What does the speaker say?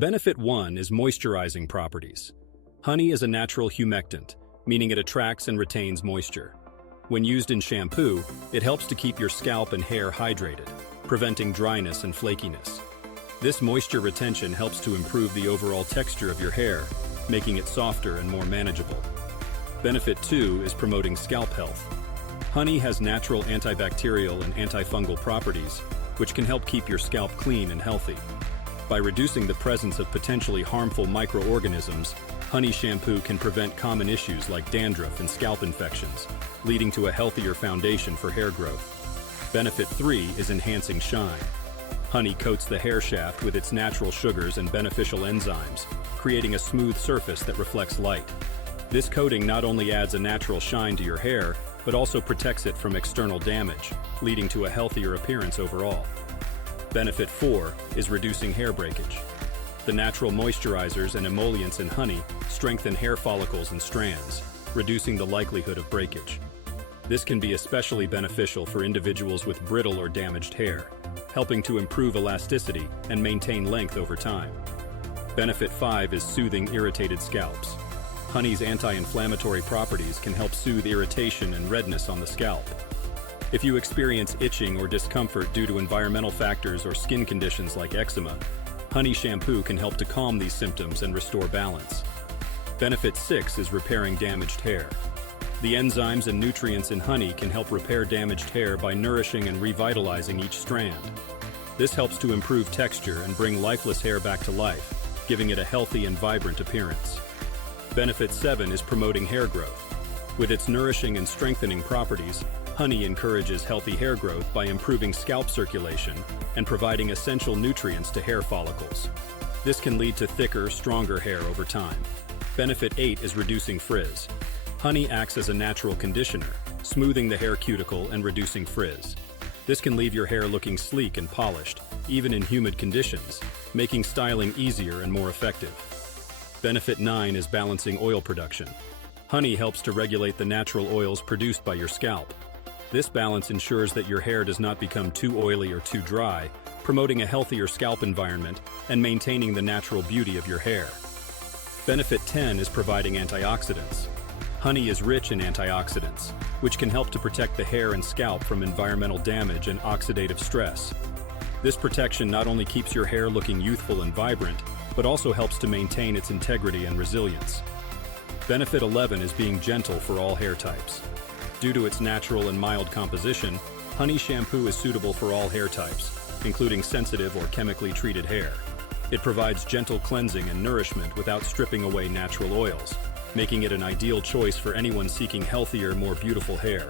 Benefit 1 is moisturizing properties. Honey is a natural humectant, meaning it attracts and retains moisture. When used in shampoo, it helps to keep your scalp and hair hydrated, preventing dryness and flakiness. This moisture retention helps to improve the overall texture of your hair, making it softer and more manageable. Benefit 2 is promoting scalp health. Honey has natural antibacterial and antifungal properties, which can help keep your scalp clean and healthy. By reducing the presence of potentially harmful microorganisms, honey shampoo can prevent common issues like dandruff and scalp infections, leading to a healthier foundation for hair growth. Benefit 3 is enhancing shine. Honey coats the hair shaft with its natural sugars and beneficial enzymes, creating a smooth surface that reflects light. This coating not only adds a natural shine to your hair, but also protects it from external damage, leading to a healthier appearance overall. Benefit 4 is reducing hair breakage. The natural moisturizers and emollients in honey strengthen hair follicles and strands, reducing the likelihood of breakage. This can be especially beneficial for individuals with brittle or damaged hair, helping to improve elasticity and maintain length over time. Benefit 5 is soothing irritated scalps. Honey's anti-inflammatory properties can help soothe irritation and redness on the scalp. If you experience itching or discomfort due to environmental factors or skin conditions like eczema, honey shampoo can help to calm these symptoms and restore balance. Benefit 6 is repairing damaged hair. The enzymes and nutrients in honey can help repair damaged hair by nourishing and revitalizing each strand. This helps to improve texture and bring lifeless hair back to life, giving it a healthy and vibrant appearance. Benefit 7 is promoting hair growth. With its nourishing and strengthening properties, honey encourages healthy hair growth by improving scalp circulation and providing essential nutrients to hair follicles. This can lead to thicker, stronger hair over time. Benefit 8 is reducing frizz. Honey acts as a natural conditioner, smoothing the hair cuticle and reducing frizz. This can leave your hair looking sleek and polished, even in humid conditions, making styling easier and more effective. Benefit 9 is balancing oil production. Honey helps to regulate the natural oils produced by your scalp. This balance ensures that your hair does not become too oily or too dry, promoting a healthier scalp environment and maintaining the natural beauty of your hair. Benefit 10 is providing antioxidants. Honey is rich in antioxidants, which can help to protect the hair and scalp from environmental damage and oxidative stress. This protection not only keeps your hair looking youthful and vibrant, but also helps to maintain its integrity and resilience. Benefit 11 is being gentle for all hair types. Due to its natural and mild composition, honey shampoo is suitable for all hair types, including sensitive or chemically treated hair. It provides gentle cleansing and nourishment without stripping away natural oils, making it an ideal choice for anyone seeking healthier, more beautiful hair.